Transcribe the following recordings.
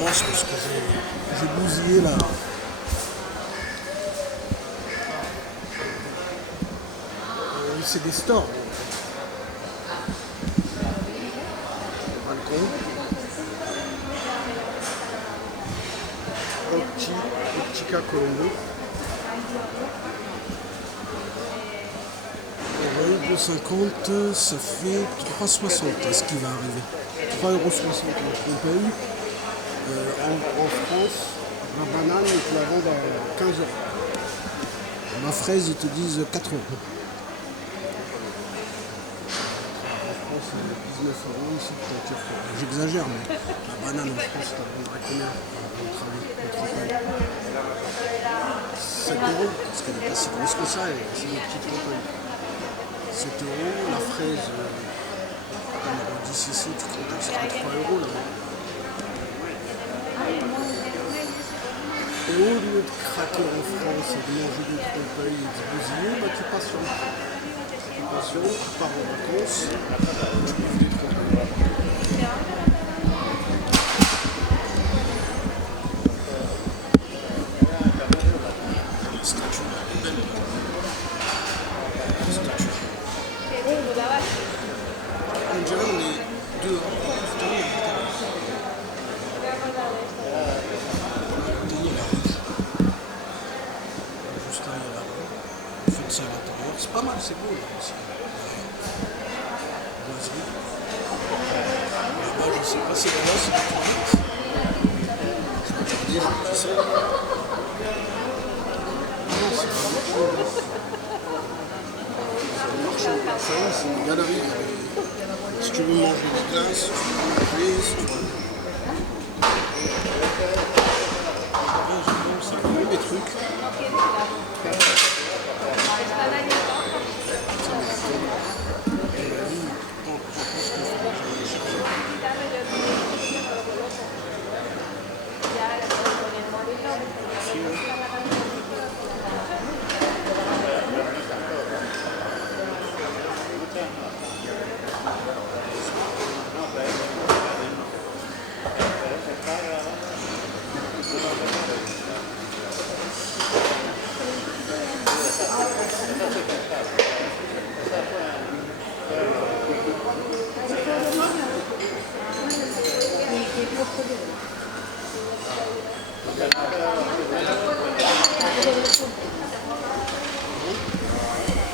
pense parce que j'ai bousillé là. C'est des stores. Balcon. Optica Colombo. 2,50, ça fait 3,60 ce qui va arriver. 3,60 € on paye. En France, la banane, ils te la vendent à 15 €. La fraise, ils te disent 4 €. En France, c'est 19 €, ici, peut-être. J'exagère, mais la banane en France, t'as vendrais combien à votre avis? 7 €, parce qu'elle n'est pas si grosse que ça, c'est une petite campagne. 7 €, la fraise, comme on dit ici, tu comptes à 3 € là. Et au lieu de craquer en France et de manger des trompe-l'œil et de bousiller, bah, tu patientes. Tu patientes, tu pars en vacances, tu bouffes des trompe-l'œil. La statue, elle est belle. La statue. On dirait on est dehors. C'est à l'intérieur, c'est pas mal, c'est beau là aussi. Boiserie. Là-bas, je sais pas, c'est là-bas, c'est des toilettes. Je vais regarder, je sais. Non, c'est pas un marché. C'est une galerie. Si tu veux manger des glaces, si tu veux manger, si tu veux. C'est quand même des trucs.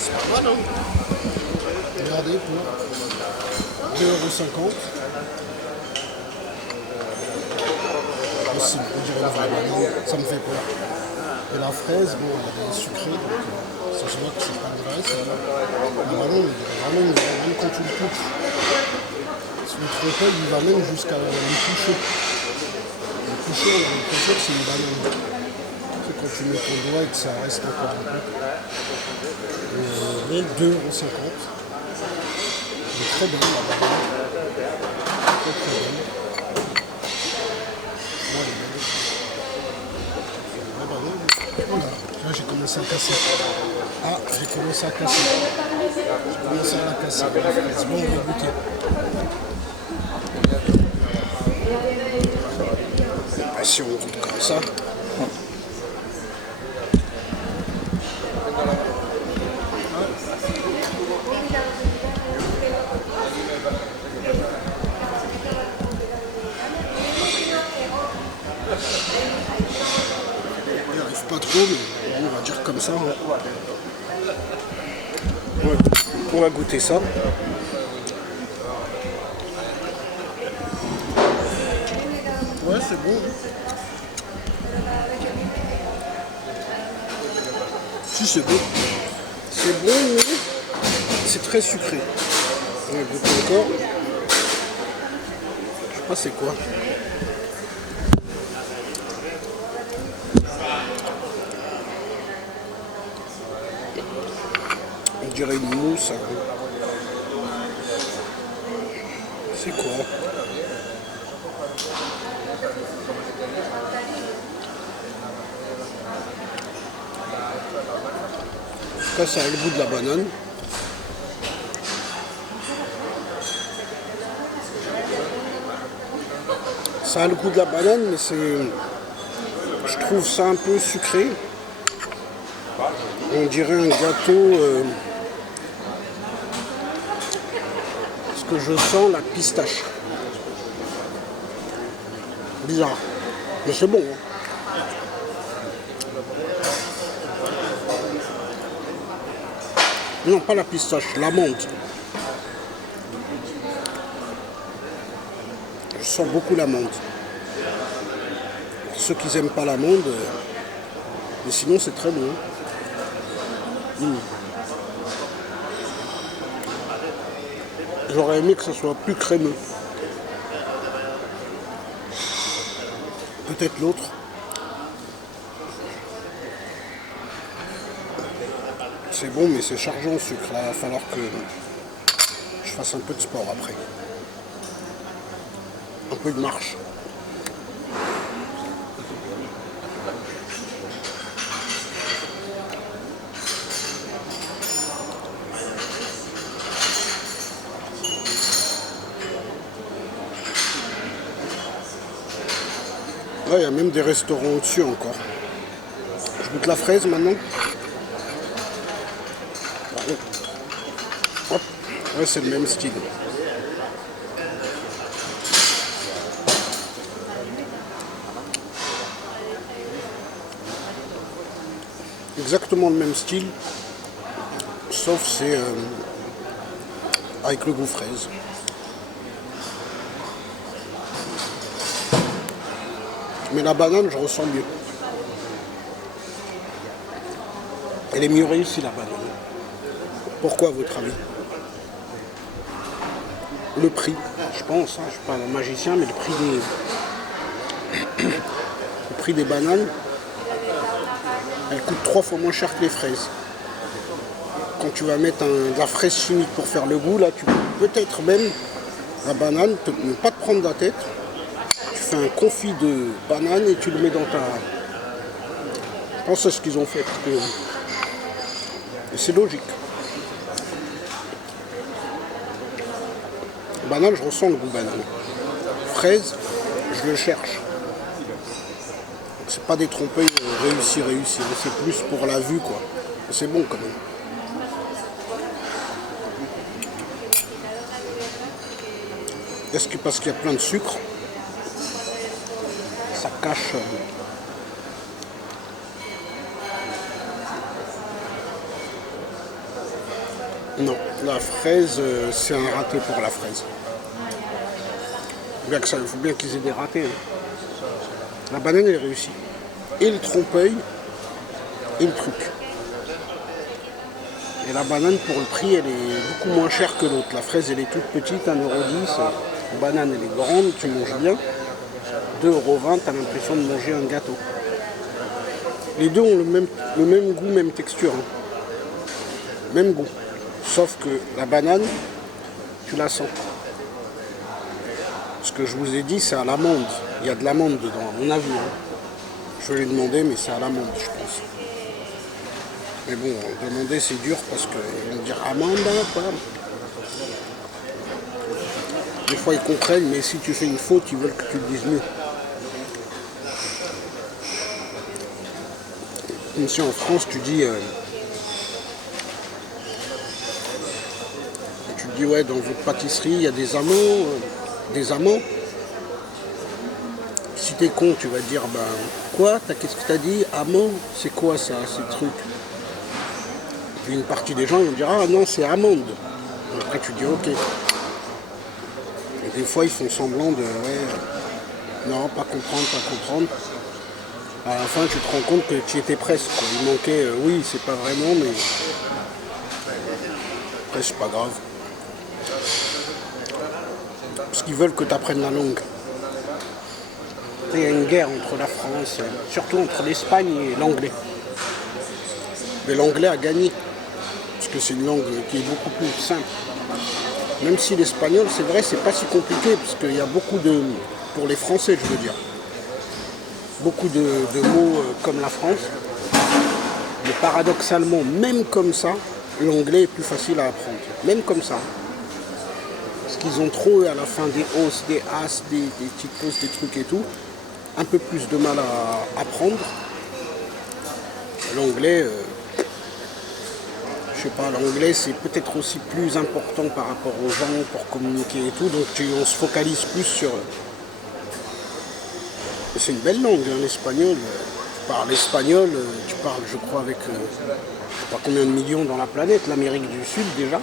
C'est pas mal, hein? Regardez pour 2,50 €. Possible, on dirait la vraie banane, ça me fait peur. Et la fraise, bon, elle est sucrée, donc ça se voit que c'est pas de graisse. La banane, vraiment, même quand tu le touches, le trompe-l'œil, il va même jusqu'à le toucher. Le toucher, on a l'impression que c'est une banane. C'est quand tu mets ton doigt et que ça reste encore un peu. Et 2,50 €. Elle est très belle la banane. Très très belle. Moi, elle est belle. La banane. Voilà, là j'ai commencé à casser. Ah, j'ai commencé à casser. J'ai commencé à la casser. C'est bon, on va goûter. Ah, si on goûte comme ça. Il n'arrive pas trop, mais on va dire comme ça. Ouais. On va goûter ça. Ouais, c'est bon. Si, c'est bon. C'est bon, mais c'est très sucré. On va goûter encore. Je sais pas c'est quoi. On dirait une mousse. C'est quoi? En tout cas, ça a le goût de la banane. Ça a le goût de la banane, mais je trouve ça un peu sucré. On dirait un gâteau. Ce que je sens, la pistache. Bizarre. Mais c'est bon. Hein. Non, pas la pistache, l'amande. Je sens beaucoup l'amande. Ceux qui n'aiment pas l'amande, mais sinon c'est très bon. J'aurais aimé que ce soit plus crémeux. Peut-être l'autre. C'est bon, mais c'est chargé en sucre. Là, il va falloir que je fasse un peu de sport après. Un peu de marche. Là, il y a même des restaurants au-dessus encore. Je goûte la fraise maintenant. Hop. Ouais, c'est le même style. Exactement le même style, sauf c'est avec le goût fraise. Mais la banane, je ressens mieux. Elle est mieux réussie, la banane. Pourquoi, à votre avis? Le prix, je pense, hein, je ne suis pas un magicien, mais le prix des bananes, elle coûte 3 fois moins cher que les fraises. Quand tu vas mettre de la fraise chimique pour faire le goût, là, tu peux peut-être même, la banane, ne pas te prendre la tête. Tu fais un confit de banane et tu le mets dans ta... Je pense que c'est ce qu'ils ont fait. Et c'est logique. Banane, je ressens le goût banane. Fraise, je le cherche. C'est pas des trompe-l'œil réussis. C'est plus pour la vue, quoi. C'est bon quand même. Est-ce que parce qu'il y a plein de sucre, ça cache... Non, la fraise, c'est un raté pour la fraise. Il faut bien qu'ils aient des ratés. Hein. La banane, elle est réussie. Et le trompe-l'œil, et le truc. Et la banane, pour le prix, elle est beaucoup moins chère que l'autre. La fraise, elle est toute petite, 1,10 €. La banane, elle est grande, tu manges bien. 2,20 €, tu as l'impression de manger un gâteau. Les deux ont le même goût, même texture. Hein. Même goût. Sauf que la banane, tu la sens. Ce que je vous ai dit, c'est à l'amande. Il y a de l'amande dedans, à mon avis. Hein. Je vais lui demander, mais c'est à l'amande, je pense. Mais bon, demander, c'est dur parce qu'ils vont me dire amande, quoi. Des fois, ils comprennent, mais si tu fais une faute, ils veulent que tu le dises mieux. Comme si en France, tu dis... ouais, dans votre pâtisserie, il y a des amants. Des amants. Si t'es con, tu vas dire, ben, quoi? Qu'est-ce que t'as dit? Amant? C'est quoi ça, ces trucs? Puis une partie des gens vont dire, ah non, c'est amande. Après, tu dis, ok. Et des fois, ils font semblant de, ouais, non, pas comprendre. À la fin, tu te rends compte que tu étais presque, quoi. Il manquait, oui, c'est pas vraiment, mais après, c'est pas grave. Parce qu'ils veulent que tu apprennes la langue. Il y a une guerre entre la France, surtout entre l'Espagne et l'anglais. Mais l'anglais a gagné, parce que c'est une langue qui est beaucoup plus simple. Même si l'espagnol, c'est vrai, c'est pas si compliqué, parce qu'il y a beaucoup de... Pour les Français, je veux dire. Beaucoup de mots comme la France. Mais paradoxalement, même comme ça, l'anglais est plus facile à apprendre. Même comme ça. qu'ils ont trop à la fin des os, des as, des petites pauses, des trucs et tout. Un peu plus de mal à apprendre. L'anglais, je sais pas, l'anglais c'est peut-être aussi plus important par rapport aux gens pour communiquer et tout, donc on se focalise plus sur... C'est une belle langue, hein, l'espagnol. Tu parles espagnol, tu parles, je crois, avec je sais pas combien de millions dans la planète, l'Amérique du Sud déjà.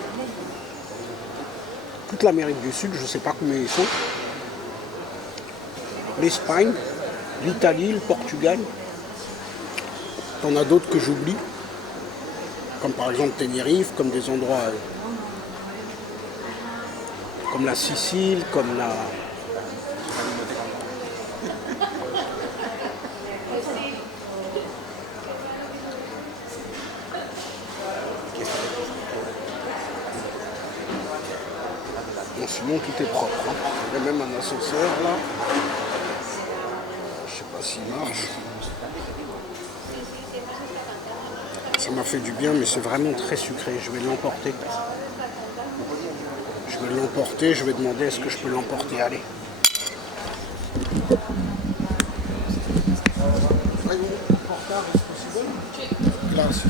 Toute l'Amérique du Sud, je sais pas combien ils sont. L'Espagne, l'Italie, le Portugal. T'en as d'autres que j'oublie, comme par exemple Tenerife, comme des endroits comme la Sicile, comme la... Bon, sinon tout est propre, hein. Il y a même un ascenseur là. Je sais pas s'il marche. Ça m'a fait du bien, mais c'est vraiment très sucré. Je vais l'emporter. Je vais demander est-ce que je peux l'emporter. Allez. Glace.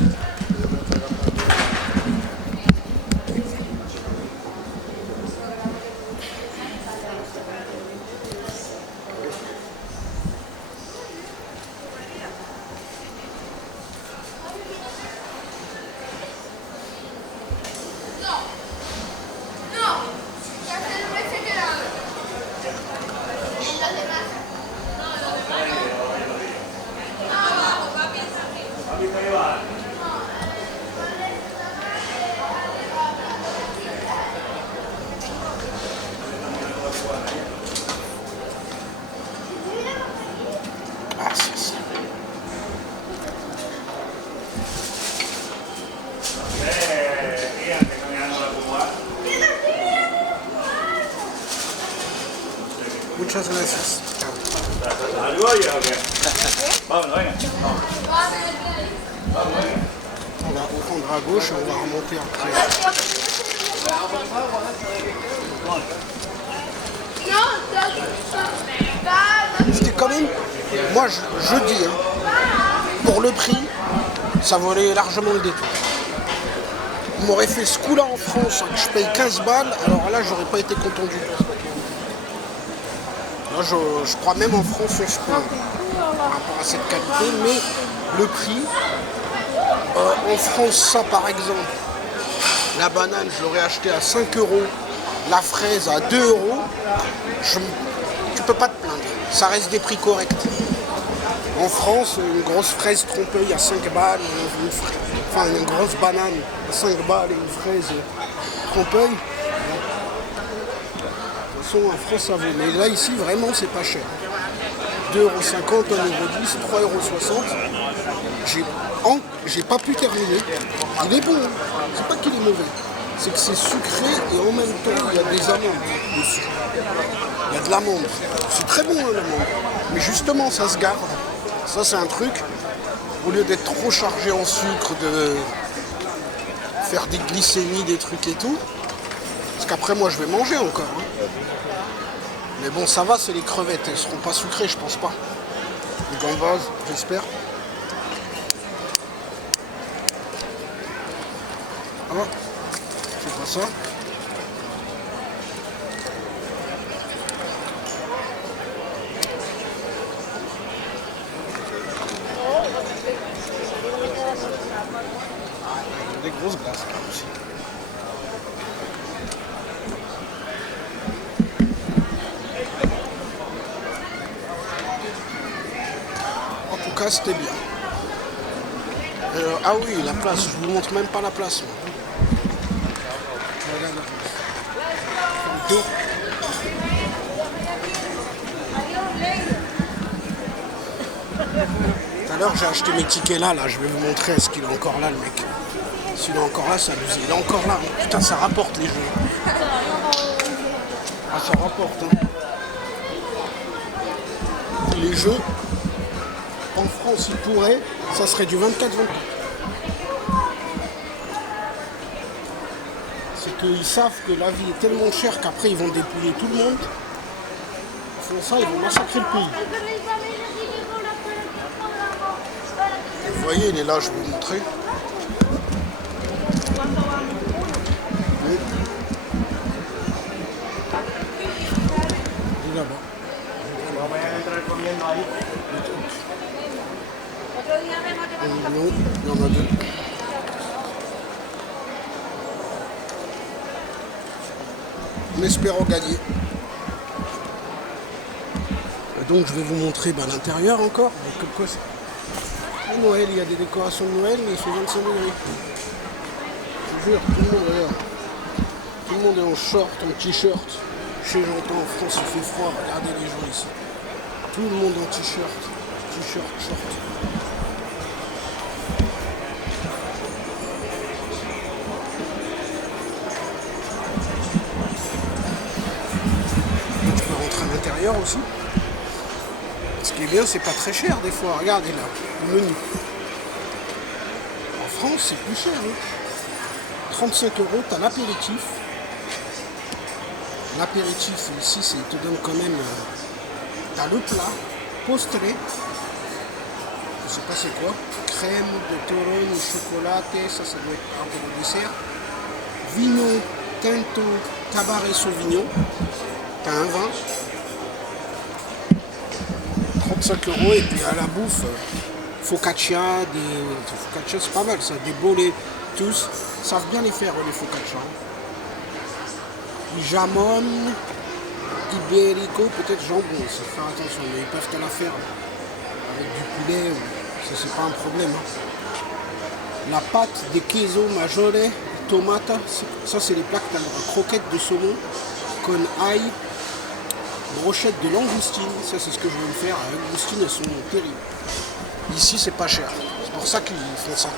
Gracias. Muchas gracias. ¿Algo oye o qué? Vamos, venga. On va reprendre à gauche et on va remonter après. C'était quand même, moi je dis, hein, pour le prix, ça valait largement le détour. On m'aurait fait ce coup-là en France, que je paye 15 balles, alors là j'aurais pas été content du tout. Moi je crois même en France on se plaint par rapport à cette qualité, mais le prix, en France ça par exemple, la banane je l'aurais acheté à 5 €, la fraise à 2 €, tu peux pas te plaindre, ça reste des prix corrects. En France, une grosse fraise trompe-l'œil à 5 balles, une grosse banane à 5 balles et une fraise trompe-l'œil. De toute façon, en France, ça vaut. Mais là, ici, vraiment, c'est pas cher. 2,50 €, 1,10 €, 3,60 €. J'ai pas pu terminer. Il est bon, hein. C'est pas qu'il est mauvais. C'est que c'est sucré et en même temps, il y a des amandes dessus. Il y a de l'amande. C'est très bon, hein, l'amande. Mais justement, ça se garde. Ça, c'est un truc, au lieu d'être trop chargé en sucre, de faire des glycémies, des trucs et tout. Parce qu'après, moi, je vais manger encore. Hein. Mais bon, ça va, c'est les crevettes. Elles seront pas sucrées, je pense pas. Les gambas, j'espère. Ah, c'est pas ça. Des grosses glaces là aussi. En tout cas, c'était bien. Ah oui, la place, je vous montre même pas la place. Moi. Tout à l'heure, j'ai acheté mes tickets là, je vais vous montrer, est-ce qu'il est encore là le mec. S'il est encore là, ça abusé. Il est encore là. Putain, ça rapporte les jeux. Ah, ça rapporte. Hein. Les jeux, en France, ils pourraient, ça serait du 24-24. C'est qu'ils savent que la vie est tellement chère qu'après ils vont dépouiller tout le monde. Ils font ça, ils vont massacrer le pays. Vous voyez, il est là, je vais vous montrer. Il est là-bas. Non, il y en a deux. En espérant gagner. Et donc je vais vous montrer l'intérieur encore. Comme quoi c'est Noël, il y a des décorations de Noël, mais il fait 25 degrés. Je vous jure, tout le monde regarde. Tout le monde est en short, en t-shirt. Chez j'entends en France il fait froid, regardez les gens ici. Tout le monde en t-shirt, short. Tu peux rentrer à l'intérieur aussi. Ce qui est bien, c'est pas très cher des fois. Regardez là, le menu. En France, c'est plus cher. Hein. 35 €, t'as l'apéritif. L'apéritif ici, il te donne quand même. T'as le plat, postré. Je sais pas c'est quoi. Crème de torone, chocolaté, ça doit être un peu le dessert. Vino, tinto, cabaret sauvignon. T'as un vin. 35 € et puis à la bouffe, focaccia, focaccia c'est pas mal ça, des bolets, tous savent bien les faire les focaccia. Jamon, ibérico, peut-être jambon, il faut faire attention, mais ils peuvent te la faire avec du poulet, ça c'est pas un problème. Hein. La pâte de queso majore, tomate, ça c'est les plats que t'as, croquettes de saumon, con ail, brochettes de langoustine, ça c'est ce que je vais me faire. Les langoustines elles sont terribles. Ici c'est pas cher, c'est pour ça qu'ils font ça.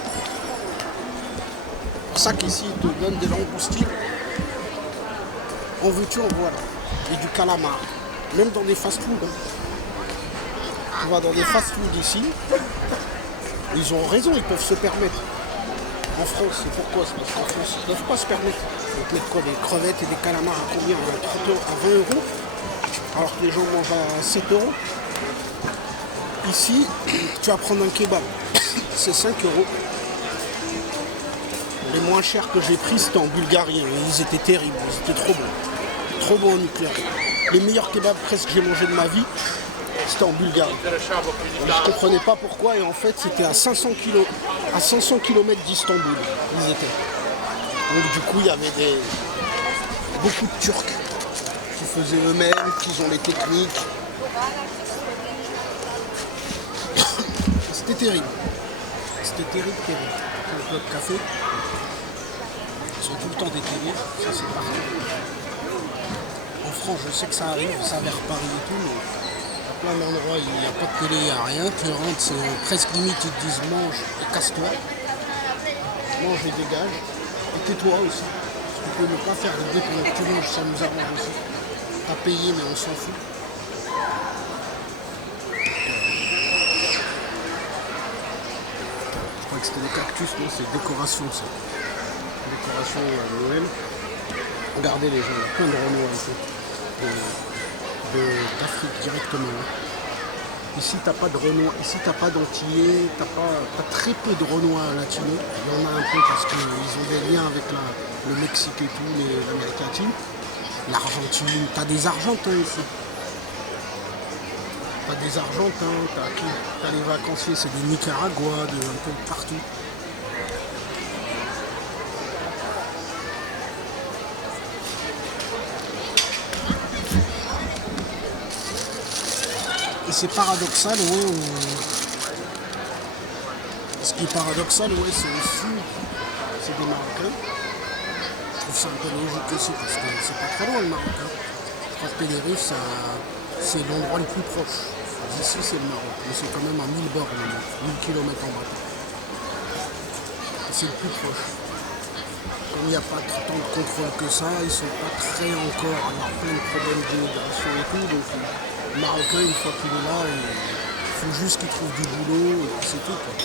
C'est pour ça qu'ici ils te donnent des langoustines. En veux-tu, en voilà. Et du calamar. Même dans des fast-food. Hein. Tu vas dans des fast-food ici, ils ont raison, ils peuvent se permettre. En France, c'est pourquoi? C'est parce qu'en France, ils ne peuvent pas se permettre. Donc mettre quoi? Des crevettes et des calamars à combien? À 30 €, à 20 €, alors que les gens mangent à 7 €. Ici, tu vas prendre un kebab, c'est 5 €. Les moins chers que j'ai pris, c'était en Bulgarie. Ils étaient terribles, ils étaient trop bons. Trop bons en nucléaire. Les meilleurs kebabs presque que j'ai mangé de ma vie, c'était en Bulgarie. Je ne comprenais pas pourquoi, et en fait, c'était à 500 km d'Istanbul. Ils étaient. Donc du coup, il y avait beaucoup de Turcs qui faisaient eux-mêmes, qui ont les techniques. C'était terrible. C'était terrible. Un club café. Ils sont tout le temps déterrés. Ça, c'est parti. En France, je sais que ça arrive, ça vers Paris et tout, mais à plein d'endroits, il n'y a pas de télé, il n'y a rien. Tu rentres, c'est presque limite, ils te disent mange et casse-toi. Mange et dégage. Et tais-toi aussi. Tu peux ne pas faire de bruit pendant que tu manges, ça nous arrange aussi. T'as payé, mais on s'en fout. Je crois que c'était des cactus, non, c'est décoration ça. Décoration de Noël. Regardez les gens, il y a plein de renois ici. D'Afrique directement. Ici t'as pas de renois, ici t'as pas d'antillais, t'as très peu de renois latinos. Il y en a un peu parce qu'ils ont des liens avec le Mexique et tout, l'Amérique latine. L'Argentine, t'as des Argentins ici. T'as des Argentins, t'as les vacanciers, c'est des Nicaragua, un peu partout. Et c'est paradoxal, ouais. Ce qui est paradoxal, ouais, c'est aussi, c'est des Marocains. Je trouve ça un peu logique aussi parce que c'est pas très loin le Maroc. Hein. Je crois que Tenerife, c'est l'endroit le plus proche. D'ici, c'est le Maroc, mais c'est quand même à 1000 bornes, 1000 km en bateau. C'est le plus proche. Comme il n'y a pas tant de contrôle que ça, ils sont pas très encore à avoir plein de problèmes d'immigration et tout, donc le Marocain, une fois qu'il est là, il faut juste qu'il trouve du boulot et puis c'est tout, quoi.